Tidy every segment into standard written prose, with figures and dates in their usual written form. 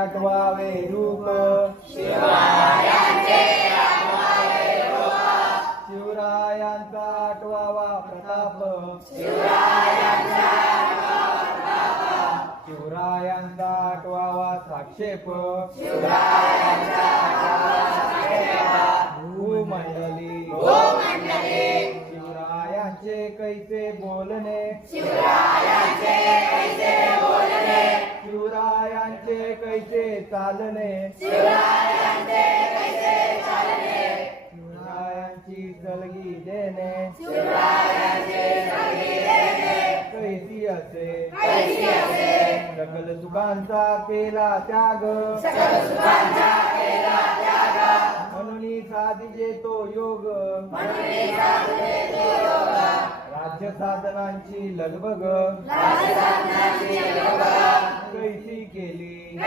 आठवावे रूप शिवरायांचा आठवावा प्रताप शिवरायांचा आठवावा साक्षेप भूमंडली शिवरायांचे कैसे बोलणे शिवरायांचे कैसे चालणे शिवरायांची सलगी देणे कैसी असे सकल सुखांचा केला त्याग म्हणून साधिजे तो योग राज्य साधनांची लगबग कैसी केली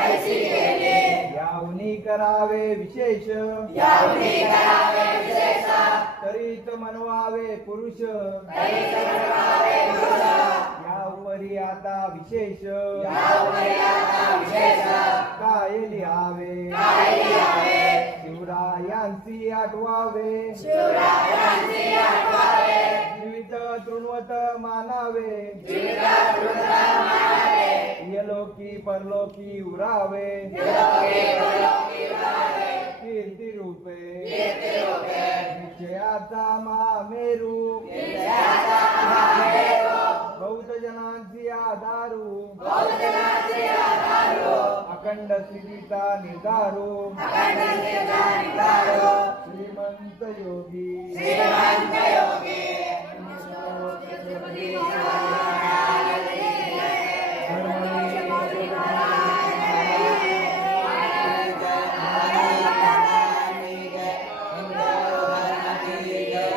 यावनी करावे विशेष तरीच म्हणवावे पुरुष यावरी आता विशेष काय लिहावे शिवरायांची आठवावे जीवित तृणवत मानावे यलोकी परलोकी उरावे कीर्ती रूपे निश्चयाचा महामेरू बहुत जनांची आधारू अखंड स्थितीचा निर्धारू श्रीमंत योगी